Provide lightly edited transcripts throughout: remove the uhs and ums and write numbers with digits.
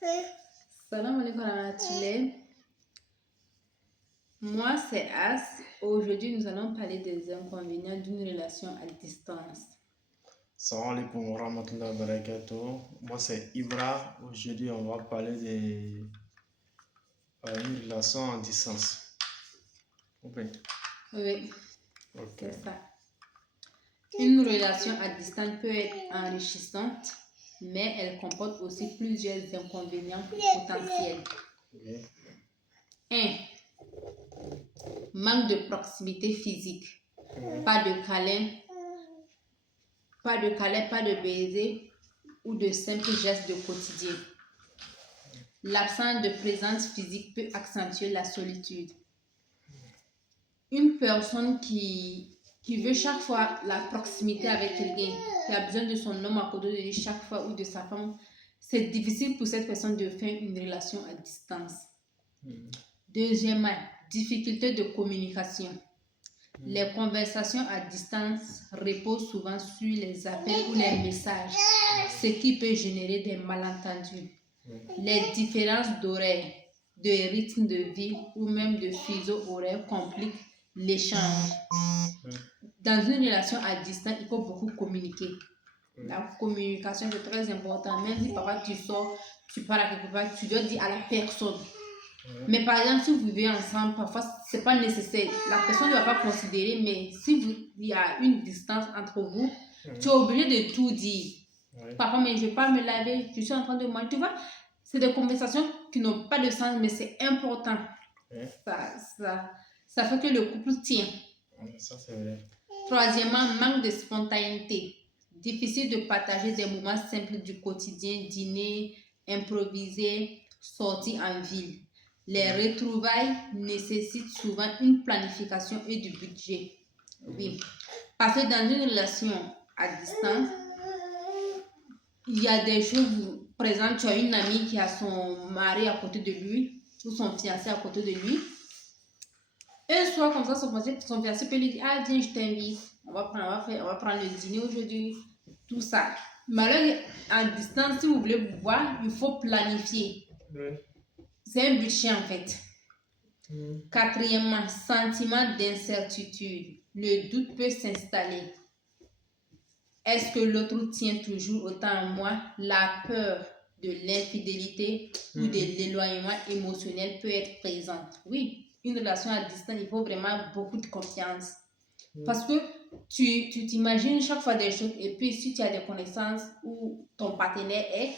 Salam alaikum warahmatullahi. Moi, c'est As. Aujourd'hui, nous allons parler des inconvénients d'une relation à distance. Salam alaikum wa rahmatullahi wa barakatuh. Moi c'est Ibra. Aujourd'hui on va parler d'une relation à distance. Ok. Oui, Ok. c'est ça. Une relation à distance peut être enrichissante, mais elle comporte aussi plusieurs inconvénients potentiels. Ok. 1. Manque de proximité physique. Pas de câlin, pas de baiser ou de simples gestes de quotidien. L'absence de présence physique peut accentuer la solitude. Une personne qui veut chaque fois la proximité avec quelqu'un, qui a besoin de son homme à côté de lui chaque fois ou de sa femme, c'est difficile pour cette personne de faire une relation à distance. Deuxièmement, difficulté de communication. Les conversations à distance reposent souvent sur les appels ou les messages, ce qui peut générer des malentendus. Les différences d'horaire, de rythme de vie ou même de fuseau horaire compliquent l'échange. Dans une relation à distance, il faut beaucoup communiquer. La communication est très importante. Même si parfois tu sors, tu pars à quelque part, tu dois dire à la personne. Mais par exemple, si vous vivez ensemble, parfois c'est pas nécessaire. La personne ne va pas considérer, mais si il y a une distance entre vous, tu es obligé de tout dire. Parfois, mais je ne vais pas me laver, je suis en train de manger. Tu vois, c'est des conversations qui n'ont pas de sens, mais c'est important. Ça fait que le couple tient. Ça c'est vrai. Troisièmement, manque de spontanéité. Difficile de partager des moments simples du quotidien, dîner, improviser, sortir en ville. Les retrouvailles nécessitent souvent une planification et du budget. Oui. Parce que dans une relation à distance, il y a des choses, par exemple, tu as une amie qui a son mari à côté de lui, ou son fiancé à côté de lui. Un soir, comme ça, son fiancé peut lui dire, ah, viens, je t'invite, on va prendre le dîner aujourd'hui, tout ça. Mais alors, en distance, si vous voulez vous voir, il faut planifier. C'est un budget, en fait. Quatrièmement, sentiment d'incertitude. Le doute peut s'installer. Est-ce que l'autre tient toujours autant à moi? La peur de l'infidélité ou de l'éloignement émotionnel peut être présente. Oui, une relation à distance, il faut vraiment beaucoup de confiance. Parce que tu t'imagines chaque fois des choses et puis si tu as des connaissances où ton partenaire est,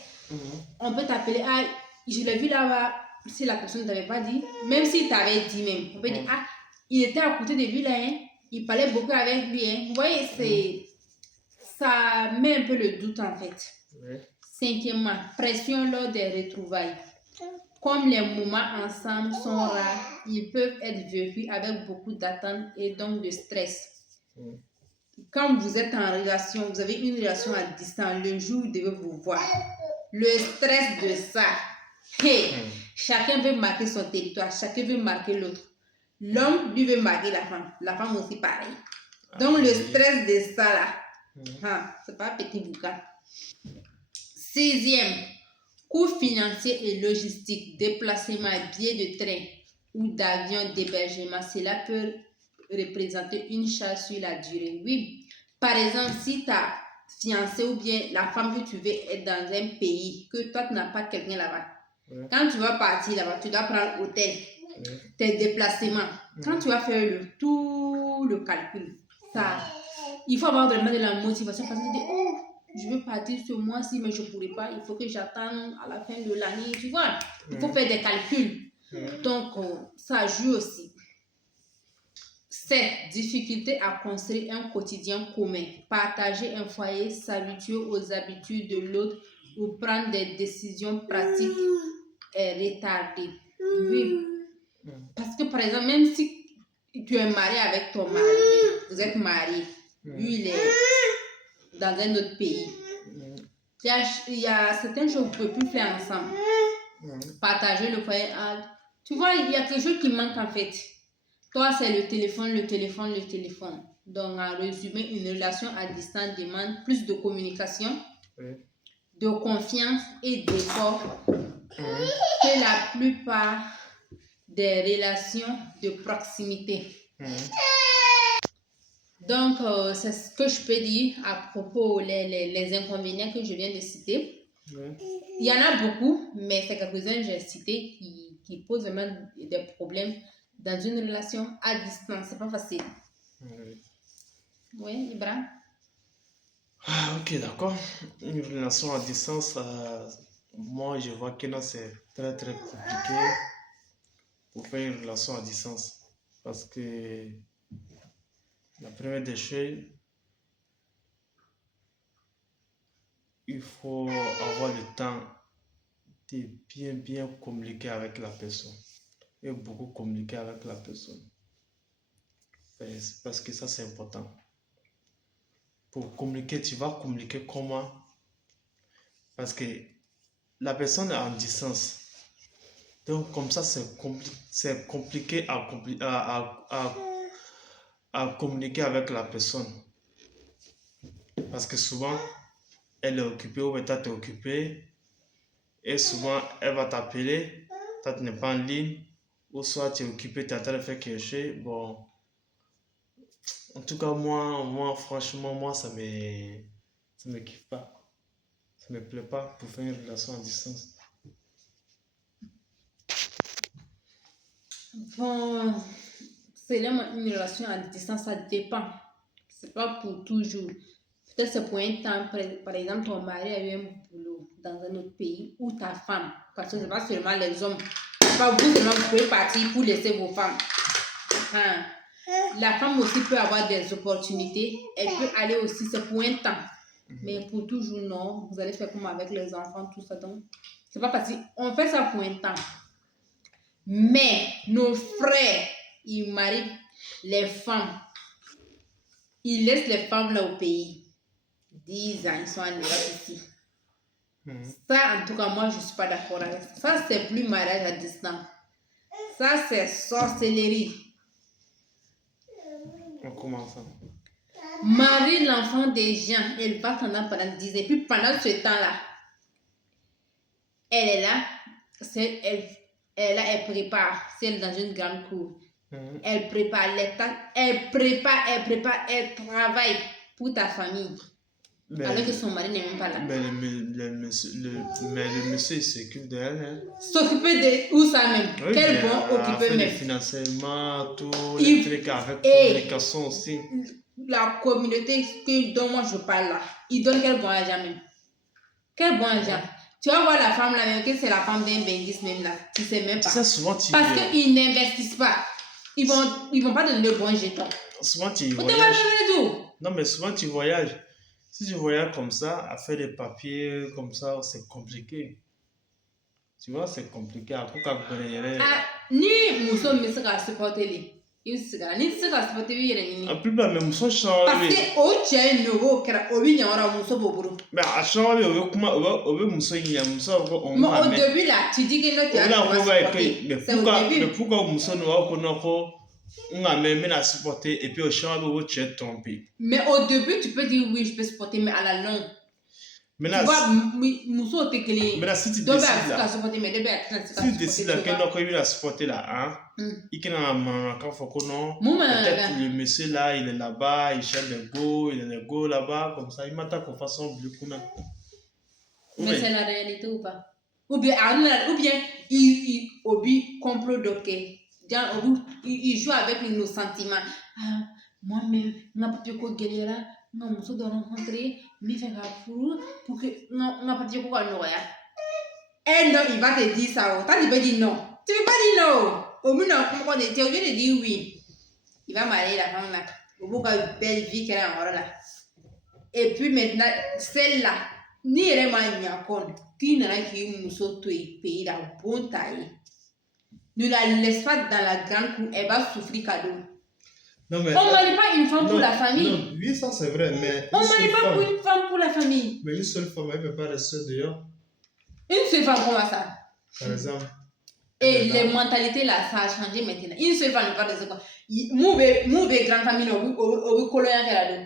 on peut t'appeler, ah, je l'ai vu là-bas, si la personne ne t'avait pas dit, même s'il t'avait dit même, on peut dire, ah, il était à côté de lui là, hein, il parlait beaucoup avec lui, hein. Vous voyez, ça met un peu le doute en fait. Cinquièmement, pression lors des retrouvailles. Comme les moments ensemble sont rares, ils peuvent être vécus avec beaucoup d'attentes et donc de stress. Quand vous êtes en relation, vous avez une relation à distance, le jour où vous devez vous voir, le stress de ça, hey, chacun veut marquer son territoire, chacun veut marquer l'autre. L'homme, lui, veut marquer la femme aussi pareil. Donc le stress de ça là, c'est pas petit boucan. Sixième, coûts financiers et logistiques, déplacement, billets de train ou d'avion, d'hébergement, cela peut représenter une charge sur la durée. Oui, par exemple, si ta fiancée ou bien la femme que tu veux est dans un pays, que toi tu n'as pas quelqu'un là-bas, quand tu vas partir là-bas, tu dois prendre l'hôtel, tes déplacements. Quand tu vas faire tout le calcul, il faut avoir vraiment de la motivation parce que tu dis, oh, je veux partir ce mois-ci, mais je ne pourrai pas. Il faut que j'attende à la fin de l'année. Tu vois, il faut faire des calculs. Donc, ça joue aussi. 7. Difficulté à construire un quotidien commun. Partager un foyer, s'habituer aux habitudes de l'autre ou prendre des décisions pratiques est retardé. Oui. Parce que, par exemple, même si tu es marié avec ton mari, vous êtes marié, lui, il est dans un autre pays. Il y a certaines choses que vous ne pouvez plus faire ensemble. Partager le foyer. Tu vois, il y a quelque chose qui manque en fait. Toi, c'est le téléphone. Donc, en résumé, une relation à distance demande plus de communication, de confiance et d'effort que la plupart des relations de proximité. Donc, c'est ce que je peux dire à propos les inconvénients que je viens de citer. Il y en a beaucoup, mais c'est quelques-uns que j'ai cités qui posent vraiment des problèmes dans une relation à distance. C'est pas facile. Oui, Ibra? Ah, ok, d'accord. Une relation à distance, moi je vois que non, c'est très très compliqué pour faire une relation à distance. Parce que la première des choses, il faut avoir le temps de bien communiquer avec la personne. Et beaucoup communiquer avec la personne. Parce que ça, c'est important. Pour communiquer, tu vas communiquer comment? Parce que la personne est en distance. Donc, comme ça, c'est compliqué à communiquer avec la personne. Parce que souvent, elle est occupée ou toi, tu es occupé. Et souvent, elle va t'appeler. Toi, tu n'es pas en ligne. Ou soit, tu es occupé, tu es en train de faire quelque chose. Bon, en tout cas, moi franchement, moi, ça me kiffe pas. Ça me plaît pas pour faire une relation à distance. Bon, c'est une relation à distance, ça dépend. C'est pas pour toujours. Peut-être c'est pour un temps. Par exemple, ton mari a eu un boulot dans un autre pays ou ta femme. Parce que c'est pas seulement les hommes. C'est pas vous seulement, vous pouvez partir pour laisser vos femmes. La femme aussi peut avoir des opportunités. Elle peut aller aussi, c'est pour un temps. Mais pour toujours, non. Vous allez faire comme avec les enfants, tout ça. Donc, c'est pas facile. On fait ça pour un temps. Mais nos frères, ils marient les femmes. Ils laissent les femmes là au pays. 10 ans, ils sont en Europe ici. Ça, en tout cas, moi, je ne suis pas d'accord avec ça. Ça, c'est plus mariage à distance. Ça, c'est sorcellerie. Comment ça? Marie l'enfant des gens, elle va pendant 10 ans. Et puis pendant ce temps-là, elle est là. Elle prépare. Si elle est dans une grande cour. Elle prépare les tâches. Elle travaille pour ta famille. Alors que son mari n'est même pas là. Mais le monsieur il s'occupe d'elle. Hein. S'occuper de où ça même? Oui, Quel bon occupé même? Financièrement, tout les trucs avec communication aussi. La communauté dont moi je parle là, il donne quel bon argent même? Quel bon argent? Tu vas voir la femme là même, que c'est la femme d'un bendis même là. Tu sais même pas. Ça, souvent, parce qu'ils n'investissent pas. Ils vont pas donner de bons jetons. Souvent tu voyages. Non mais souvent tu voyages. Si tu voyages comme ça, à faire des papiers comme ça, c'est compliqué. Tu vois, c'est compliqué. Ni muso me sera supporter les. Il sera ni sera supporter les. En plus, même muso change. Parce que au tien no kera obi nyara muso boburu. Mais à change obi muso nya muso on. Mais au début là, tu dis que notre mais pourquoi muso no ko no ko on a même à supporter et puis au change au tien tromper. Mais au début, tu peux dire oui, je peux supporter, mais à la longue. Maintenant, tu vois, muso te kele. Maintenant, si tu décides là, si tu décides là qu'il va supporter là, hein, il peut peut-être le monsieur là, il est là-bas, il cherche des go, il est des go là-bas, comme ça, il m'attend de façon plus cool. Mais c'est la réalité ou pas? Ou bien il obi complot d'ok. Il joue avec nos sentiments. Ah, moi-même, n'a pas pu quoi galera. Non, muso doit rencontrer, mais faire un fou pour que non, n'a pas dit quoi non. Eh non, il va te dire ça. Toi, tu peux dire non. Tu peux pas dire non. Au mieux, non, comment on est, tu es obligé de dire oui. Il va marier la femme là. Au bout d'une belle vie qu'elle a encore là. Et puis maintenant, celle-là, ni elle est maniaque, qui n'a qui muso toi pays là, bon taille. Ne la laisse pas dans la grande cour, elle va souffrir cadeau. Non, mais, on ne marie pas une femme pour la famille. Non, oui, ça c'est vrai, mais... On ne marie pas pour une femme pour la famille. Mais une seule femme, elle ne peut pas rester dehors. Une seule femme, comment ça? Par exemple. Et les mentalités là, ça a changé maintenant. Une seule femme ne peut pas rester quoi. Mouve grande famille,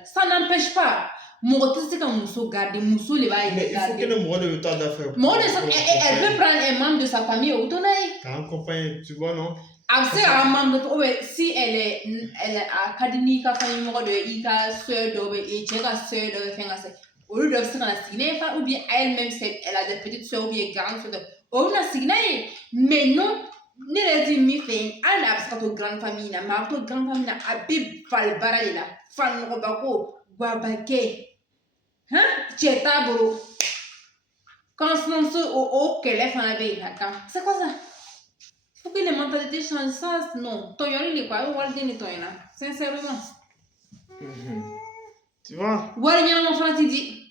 ça n'empêche pas. Mɔgɔ tɛ se ka muso garder, muso de b'a Mais yɛrɛ il faut que garder. le mɔgɔ de bɛ taa da fɛ. Mɔgɔ de sa- elle peut prendre un membre de sa famille o to n'a ye. K'an accompagner, tu vois, non? A bɛ se ka membre dɔ, ou bien si elle a ka di n'i ka famille mɔgɔ dɔ ye, i ka sœur dɔ bɛ, cɛ ka sœur dɔ bɛ fɛn ka se, olu dɔ bɛ se ka na sigi n'a ye fana, ou bien elle-même elle a des petites sœurs ou bien grandes sœurs dɔ, olu na sigi n'a ye. Mais non, ne yɛrɛ ti min fɛ, hali a bɛ se ka to grande famille na, mais a bɛ to grande famille na, a bɛ fali baara de la, fa nɔgɔba ko, guabakɛ, cɛ t'a bolo. Quand sinamuso o kɛlɛ fana bɛ yen ka kan, c'est quoi ça? Faut que les mentalités changent, ça non. Tɔɲɔli de quoi, a bɛ waliden de tɔɲɔna, sincèrement. Tu vois? Wari ɲɛnama fana ti di.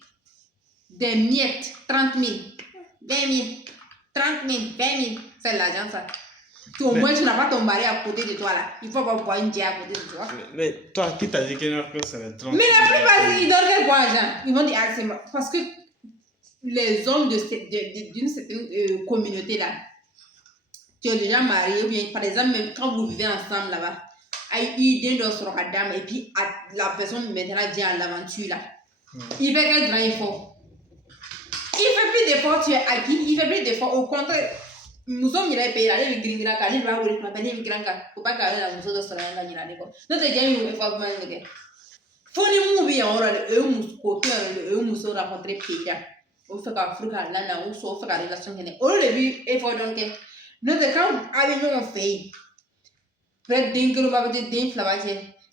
Des miettes, 30 000, 20 000, 30 000, 20 000, c'est l'argent ça. Au moins tu n'as pas ton mari à côté de toi là. Il faut pas boire une bière à côté de toi. Mais toi, qui t'a dit que c'est les 30 000? Mais la plupart, ils donnent quel argent? Ils vont dire, ah, c'est moi. Parce que les hommes d'une certaine communauté là, tu es déjà marié, ou bien par exemple, même quand vous vivez ensemble là-bas, il doit sur la dame et puis la personne maintenant vient à l'aventure là. Il fait quel grand effort? Il fait plus d'efforts, tu es acquis, il fait plus d'efforts. Au contraire, nous sommes payés là, les gringas, les bras, les gringas, faut pas qu'elle la maison de se rendre à l'école. Notre gagne, il faut pas mal. Faut les mourir en oral, eux, mousquot, eux, mousseau rencontré pays. Au fait qu'Afrique, là, n'a ou fait la relation qu'elle est. Au début, il faut donc que notre camp avait non fait. Près d'un que l'on va dire d'un flavage,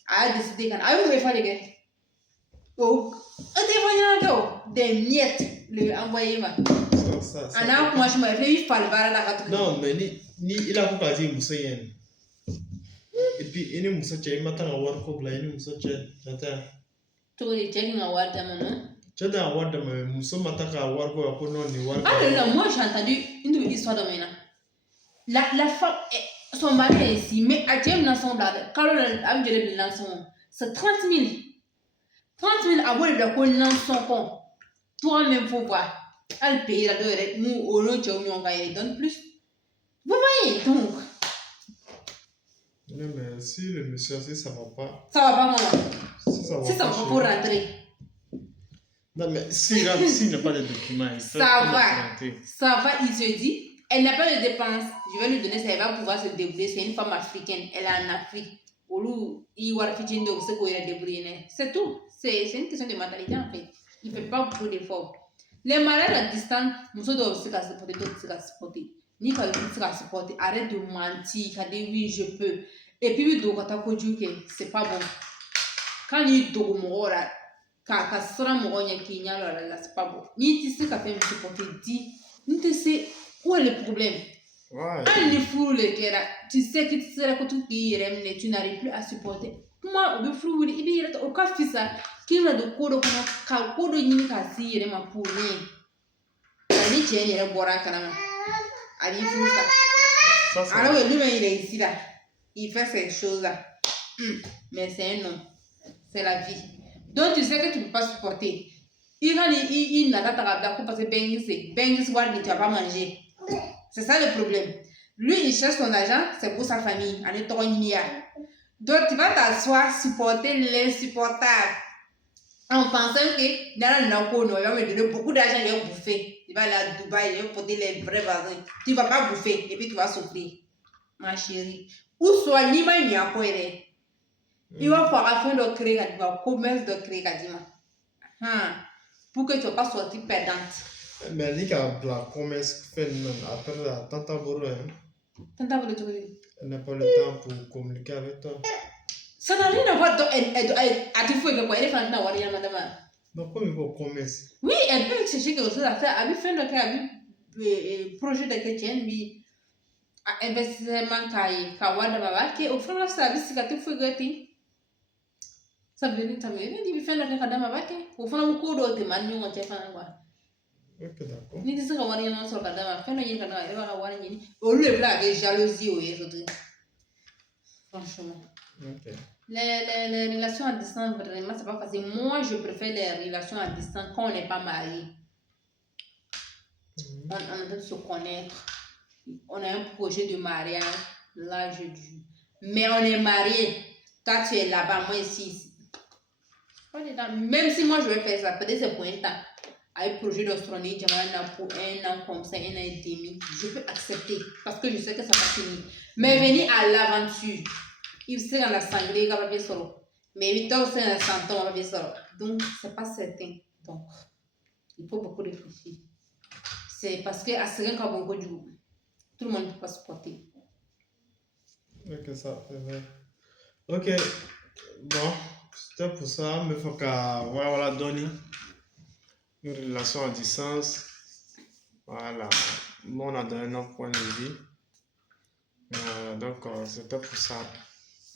a décidé qu'on a eu fait les gars. Oh, des miettes, le envoyé ma. Ana kuma shi mai fi falbara la ka Non, mais ni il a pas dit muso yen. Et puis il est muso chez mata na war ko bla il est muso chez tata. To le checking a war da mana. Chada a war da mais muso mata ka war ko non ni war. Ah non, moi j'ai entendu une histoire de maintenant. La femme, son mari est ici, mais à Djem dans son blade, quand on a eu le son, c'est 30 000. 30 000 à voir le con dans son compte. Toi-même, faut voir. Elle paye la douleur, nous, au nom de Dieu, on va y donner plus. Vous voyez, donc. Non, mais si le monsieur, si ça va pas. Ça va pas, maman. Si ça va pas pour rentrer. Non, mais s'il n'a pas de documents, ça va. Ça va, il se dit. Elle n'a pas de dépenses. Je vais lui donner ça. Elle va pouvoir se débrouiller. C'est une femme africaine. Elle est en Afrique. C'est tout. C'est une question de mentalité en fait. Il ne fait pas beaucoup d'efforts. Les mariages à distance, nous doivent se supporter, d'autres se supporter. Ni quand vous se supporter, arrête de mentir. Quand dit oui, je peux. Et puis, c'est pas bon. Quand il y a quand c'est pas bon. Ni tu sais qu'à faire me supporter, dis, ni tu sais où est le problème. Ouais. Tu sais que tu seras tout qui est tu n'arrives plus à supporter. Moi, au flou, il y a au café ça, qui m'a de codo quand codo n'y a si il est ma pour rien. Elle est tienne, elle est boire à canama. Elle est fou ça. Alors, lui, il est ici là. Il fait ces choses là. Mais c'est un nom. C'est la vie. Donc, tu sais que tu ne peux pas supporter. Il n'a pas de parce que Bengis, tu ne vas pas manger. C'est ça le problème. Lui, il cherche son argent, c'est pour sa famille. En étant un milliard. Donc, tu vas t'asseoir, supporter l'insupportable. En pensant que dans le il va me donner beaucoup d'argent, il va bouffer. Il va aller à Dubaï, il va porter les vrais voisins. Tu ne vas pas bouffer et puis tu vas souffrir. Ma chérie. Ou soit, ni ma n'y a pas aidé. Il va falloir faire le créer, il va commerce de créer, pour que tu ne sois pas sortie perdante. Mais il y a la commerce fait après la tante Bourou. Tante Bourou, elle n'a pas le temps pour communiquer avec toi. Ça n'a rien à voir à tout fois que quoi, elle est fan de la madame. Donc, comment il faut commerce? Oui, elle peut chercher quelque chose à faire. Elle fait le cas, elle projet de chrétien, mais investissement kawa de baba, qui au fond de sa vie, c'est que tu fais gâter. Ça veut dire que tu fais le cas de baba, au fond de cours de manion, on tient pas. Ok, d'accord. Ni tu sais comment on est sur le cadavre, fais le yin cadavre, elle va avoir une yin. Au lieu de là, avec jalousie, oui, franchement. Ok. Les relations à distance, vraiment, c'est pas facile. Moi, je préfère les relations à distance quand on n'est pas marié. On est en train de se connaître. On a un projet de mariage. Là, je dis. Mais on est marié. Toi, tu es là-bas, moi ici. Même si moi je vais faire ça, peut-être c'est pour un temps. Avec projet d'astronomie, pour un an comme ça, 1 an et demi, je peux accepter parce que je sais que ça va finir. Mais venir à l'aventure, il sait dans la sanglée, il va bien solo. Mais 8 ans, c'est un santon, on va bien solo. Donc, c'est pas certain. Donc, il faut beaucoup réfléchir. C'est parce que à ce moment quand beaucoup du tout le monde ne peut pas supporter. Ok, ça, c'est vrai. Ok, bon, c'était pour ça, mais il faut voilà, donner une relation à distance. Voilà, bon, on a donné notre point de vue. Donc, c'était pour ça.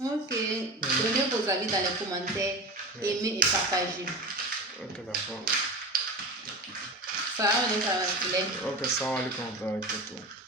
Ok, donnez vos avis dans les commentaires, aimez et partagez. Ok, d'accord. Ça va, on est ça va. Ok, ça va aller comme ça avec tout.